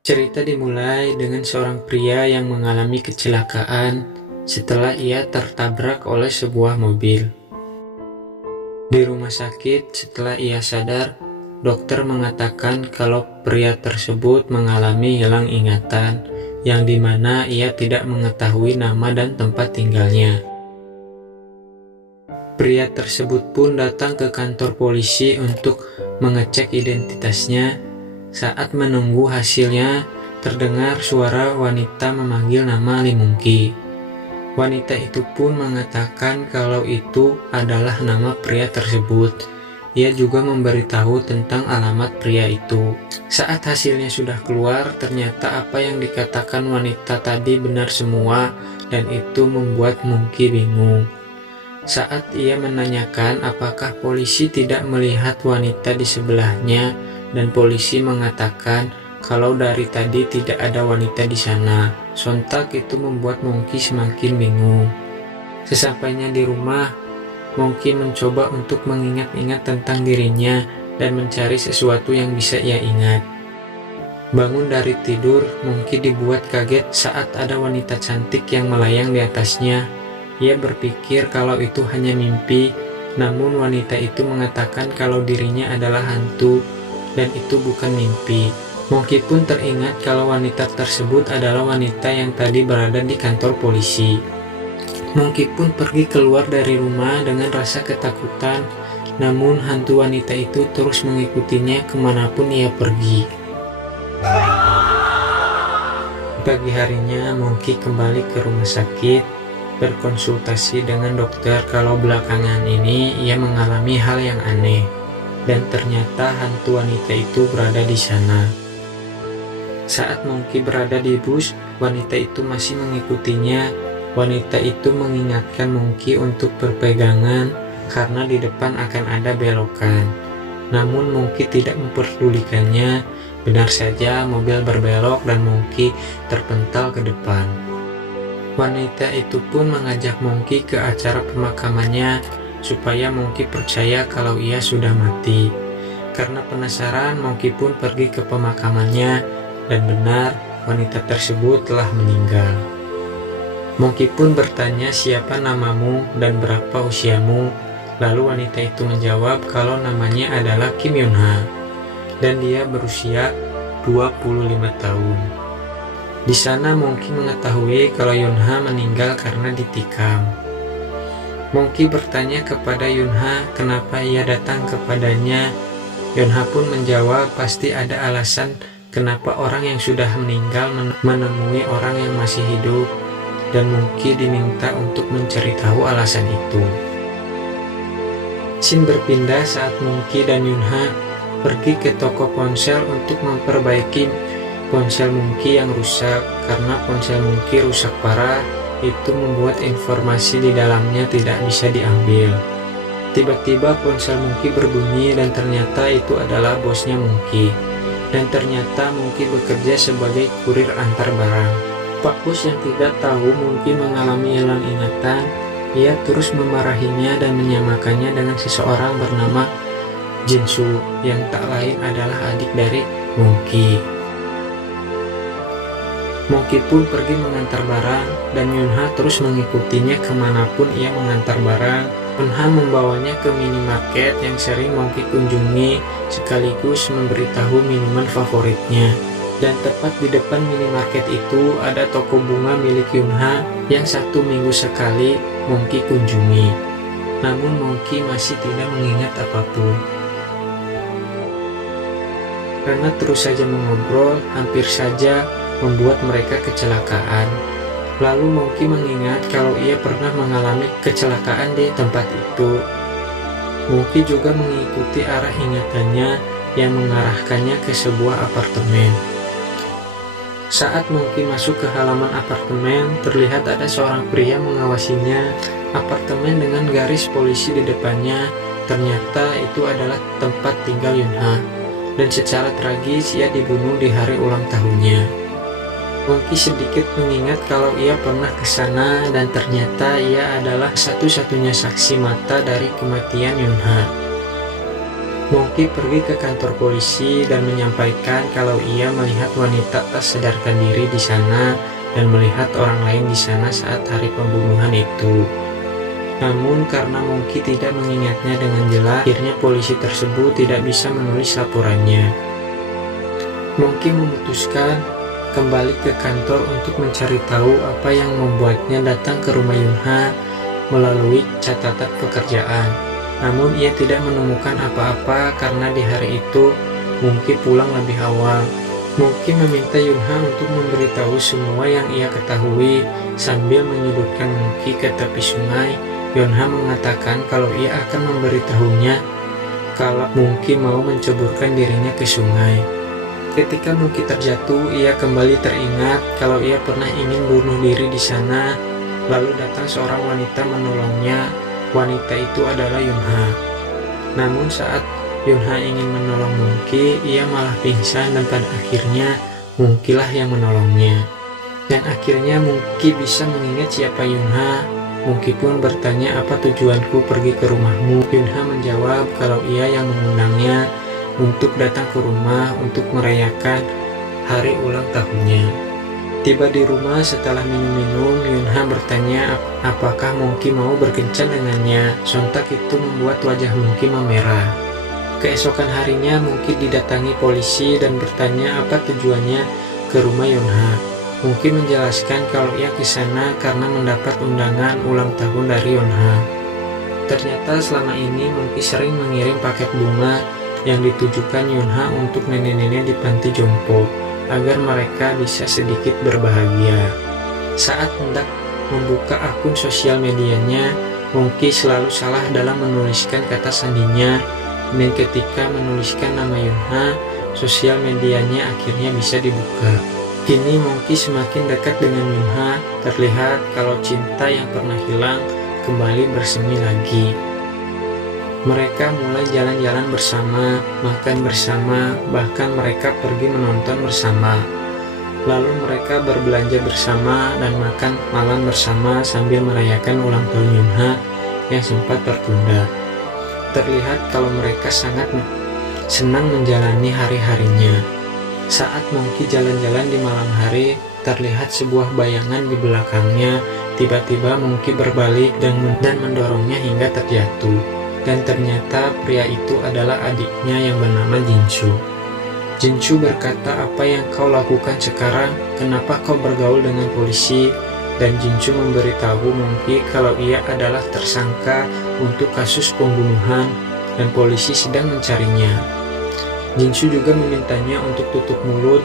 Cerita dimulai dengan seorang pria yang mengalami kecelakaan setelah ia tertabrak oleh sebuah mobil. Di rumah sakit, setelah ia sadar, dokter mengatakan kalau pria tersebut mengalami hilang ingatan, yang dimana ia tidak mengetahui nama dan tempat tinggalnya. Pria tersebut pun datang ke kantor polisi untuk mengecek identitasnya. Saat menunggu hasilnya, terdengar suara wanita memanggil nama Lee Monkey. Wanita itu pun mengatakan kalau itu adalah nama pria tersebut. Ia juga memberitahu tentang alamat pria itu. Saat hasilnya sudah keluar, ternyata apa yang dikatakan wanita tadi benar semua, dan itu membuat Monkey bingung. Saat ia menanyakan apakah polisi tidak melihat wanita di sebelahnya, dan polisi mengatakan kalau dari tadi tidak ada wanita di sana. Sontak itu membuat Monkey semakin bingung. Sesampainya di rumah, Monkey mencoba untuk mengingat-ingat tentang dirinya dan mencari sesuatu yang bisa ia ingat. Bangun dari tidur, Monkey dibuat kaget saat ada wanita cantik yang melayang di atasnya. Ia berpikir kalau itu hanya mimpi, namun wanita itu mengatakan kalau dirinya adalah hantu dan itu bukan mimpi. Monkey pun teringat kalau wanita tersebut adalah wanita yang tadi berada di kantor polisi. Monkey pun pergi keluar dari rumah dengan rasa ketakutan, namun hantu wanita itu terus mengikutinya kemanapun ia pergi. Pagi harinya, Monkey kembali ke rumah sakit, berkonsultasi dengan dokter kalau belakangan ini ia mengalami hal yang aneh. Dan ternyata hantu wanita itu berada di sana. Saat Monkey berada di bus, wanita itu masih mengikutinya. Wanita itu mengingatkan Monkey untuk berpegangan karena di depan akan ada belokan. Namun Monkey tidak memperdulikannya. Benar saja mobil berbelok dan Monkey terpental ke depan. Wanita itu pun mengajak Monkey ke acara pemakamannya supaya Monkey percaya kalau ia sudah mati. Karena penasaran, Monkey pun pergi ke pemakamannya, dan benar wanita tersebut telah meninggal. Monkey pun bertanya siapa namamu dan berapa usiamu. Lalu wanita itu menjawab kalau namanya adalah Kim Yun-ha dan dia berusia 25 tahun. Di sana Monkey mengetahui kalau Yun-ha meninggal karena ditikam. Monkey bertanya kepada Yun-ha kenapa ia datang kepadanya. Yun-ha pun menjawab pasti ada alasan kenapa orang yang sudah meninggal menemui orang yang masih hidup, dan Monkey diminta untuk mencari tahu alasan itu. Scene berpindah saat Monkey dan Yun-ha pergi ke toko ponsel untuk memperbaiki ponsel Monkey yang rusak. Karena ponsel Monkey rusak parah, itu membuat informasi di dalamnya tidak bisa diambil. Tiba-tiba ponsel Monkey berbunyi dan ternyata itu adalah bosnya Monkey. Dan ternyata Monkey bekerja sebagai kurir antar barang. Pak Bos yang tidak tahu Monkey mengalami hilang ingatan, ia terus memarahinya dan menyamakannya dengan seseorang bernama Jinsu yang tak lain adalah adik dari Monkey. Monkey pun pergi mengantar barang dan Yun-ha terus mengikutinya kemanapun ia mengantar barang. Yun-ha membawanya ke minimarket yang sering Monkey kunjungi sekaligus memberitahu minuman favoritnya. Dan tepat di depan minimarket itu ada toko bunga milik Yun-ha yang 1 minggu sekali Monkey kunjungi. Namun Monkey masih tidak mengingat apapun. Karena terus saja mengobrol, hampir saja membuat mereka kecelakaan. Lalu Monkey mengingat kalau ia pernah mengalami kecelakaan di tempat itu. Monkey juga mengikuti arah ingatannya yang mengarahkannya ke sebuah apartemen. Saat Monkey masuk ke halaman apartemen, terlihat ada seorang pria mengawasinya. Apartemen dengan garis polisi di depannya, ternyata itu adalah tempat tinggal Yun-ha. Dan secara tragis ia dibunuh di hari ulang tahunnya. Monkey sedikit mengingat kalau ia pernah ke sana dan ternyata ia adalah satu-satunya saksi mata dari kematian Yun-ha. Monkey pergi ke kantor polisi dan menyampaikan kalau ia melihat wanita tak sadarkan diri di sana dan melihat orang lain di sana saat hari pembunuhan itu. Namun karena Monkey tidak mengingatnya dengan jelas, akhirnya polisi tersebut tidak bisa menulis laporannya. Monkey memutuskan kembali ke kantor untuk mencari tahu apa yang membuatnya datang ke rumah Yunha melalui catatan pekerjaan. Namun ia tidak menemukan apa-apa karena di hari itu Monkey pulang lebih awal. Monkey meminta Yunha untuk memberitahu semua yang ia ketahui sambil menyudutkan Monkey ke tepi sungai. Yunha mengatakan kalau ia akan memberitahunya kalau Monkey mau menceburkan dirinya ke sungai. Ketika Monkey terjatuh, ia kembali teringat kalau ia pernah ingin bunuh diri di sana. Lalu datang seorang wanita menolongnya. Wanita itu adalah Yunha. Namun saat Yunha ingin menolong Monkey, ia malah pingsan dan pada akhirnya Monkey lah yang menolongnya. Dan akhirnya Monkey bisa mengingat siapa Yunha. Monkey pun bertanya, apa tujuanku pergi ke rumahmu? Yunha menjawab kalau ia yang mengundangnya untuk datang ke rumah untuk merayakan hari ulang tahunnya. Tiba di rumah setelah minum-minum, Yunha bertanya apakah Monkey mau berkencan dengannya. Sontak itu membuat wajah Monkey memerah. Keesokan harinya Monkey didatangi polisi dan bertanya apa tujuannya ke rumah Yunha. Monkey menjelaskan kalau ia ke sana karena mendapat undangan ulang tahun dari Yunha. Ternyata selama ini Monkey sering mengirim paket bunga yang ditujukan Yunha untuk nenek-nenek di panti jompo, agar mereka bisa sedikit berbahagia. Saat hendak membuka akun sosial medianya, Monkey selalu salah dalam menuliskan kata sandinya, dan ketika menuliskan nama Yunha, sosial medianya akhirnya bisa dibuka. Kini Monkey semakin dekat dengan Yunha, terlihat kalau cinta yang pernah hilang kembali bersemi lagi. Mereka mulai jalan-jalan bersama, makan bersama, bahkan mereka pergi menonton bersama. Lalu mereka berbelanja bersama dan makan malam bersama sambil merayakan ulang tahun Yunha yang sempat tertunda. Terlihat kalau mereka sangat senang menjalani hari-harinya. Saat Monkey jalan-jalan di malam hari, terlihat sebuah bayangan di belakangnya. Tiba-tiba Monkey berbalik dan mendorongnya hingga terjatuh. Dan ternyata pria itu adalah adiknya yang bernama Jinshu. Jinshu berkata, apa yang kau lakukan sekarang? Kenapa kau bergaul dengan polisi? Dan Jinshu memberitahu Monkey kalau ia adalah tersangka untuk kasus pembunuhan dan polisi sedang mencarinya. Jinshu juga memintanya untuk tutup mulut.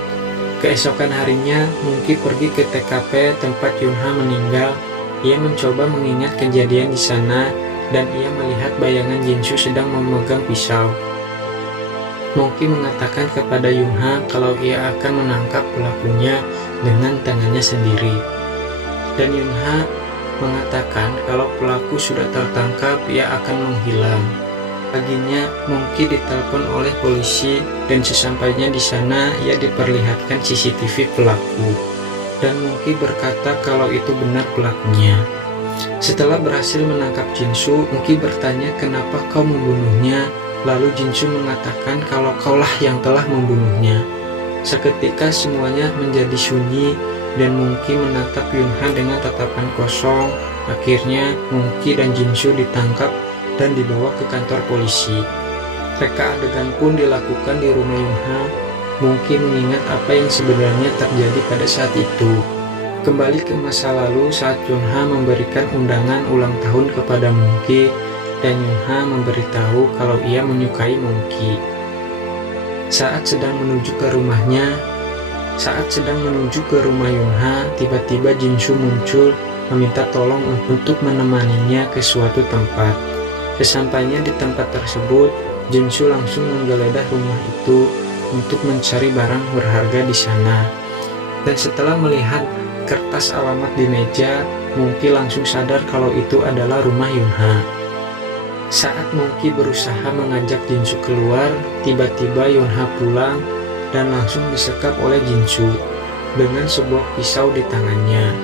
Keesokan harinya Monkey pergi ke TKP tempat Yunha meninggal. Ia mencoba mengingat kejadian di sana dan ia melihat bayangan Jinshu sedang memegang pisau. Monkey mengatakan kepada Yunha kalau ia akan menangkap pelakunya dengan tangannya sendiri. Dan Yunha mengatakan kalau pelaku sudah tertangkap, ia akan menghilang. Paginya, Monkey ditelepon oleh polisi dan sesampainya di sana ia diperlihatkan CCTV pelaku. Dan Monkey berkata kalau itu benar pelakunya. Setelah berhasil menangkap Jinshu, Monkey bertanya kenapa kau membunuhnya. Lalu Jinshu mengatakan kalau kaulah yang telah membunuhnya. Seketika semuanya menjadi sunyi dan Monkey menatap Yunha dengan tatapan kosong. Akhirnya Monkey dan Jinshu ditangkap dan dibawa ke kantor polisi. Reka adegan pun dilakukan di rumah Yunha. Monkey mengingat apa yang sebenarnya terjadi pada saat itu. Kembali ke masa lalu saat Yunha memberikan undangan ulang tahun kepada Monkey dan Yunha memberitahu kalau ia menyukai Monkey. Saat sedang menuju ke rumah Yunha, tiba-tiba Jinshu muncul meminta tolong untuk menemaninya ke suatu tempat. Sesampainya di tempat tersebut, Jinshu langsung menggeledah rumah itu untuk mencari barang berharga di sana. Dan setelah melihat kertas alamat di meja, Monkey langsung sadar kalau itu adalah rumah Yunha. Saat Monkey berusaha mengajak Jinshu keluar, tiba-tiba Yunha pulang dan langsung disekap oleh Jinshu dengan sebuah pisau di tangannya.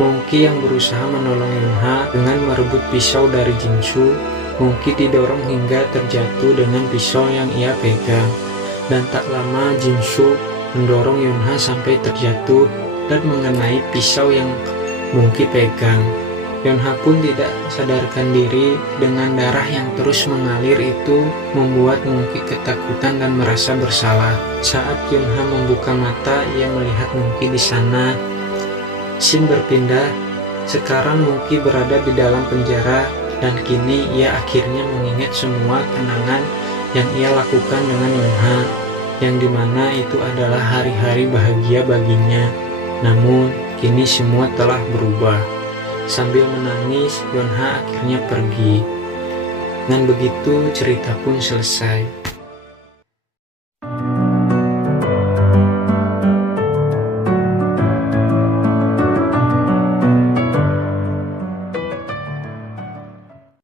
Monkey yang berusaha menolong Yunha dengan merebut pisau dari Jinshu, Monkey didorong hingga terjatuh dengan pisau yang ia pegang. Dan tak lama Jinsu mendorong Yunha sampai terjatuh dan mengenai pisau yang Monkey pegang. Yunha pun tidak sadarkan diri dengan darah yang terus mengalir itu membuat Monkey ketakutan dan merasa bersalah. Saat Yunha membuka mata, ia melihat Monkey di sana. Scene berpindah. Sekarang Monkey berada di dalam penjara dan kini ia akhirnya mengingat semua kenangan yang ia lakukan dengan Yunha, yang dimana itu adalah hari-hari bahagia baginya. Namun kini semua telah berubah. Sambil menangis, Yunha akhirnya pergi. Dan begitu cerita pun selesai.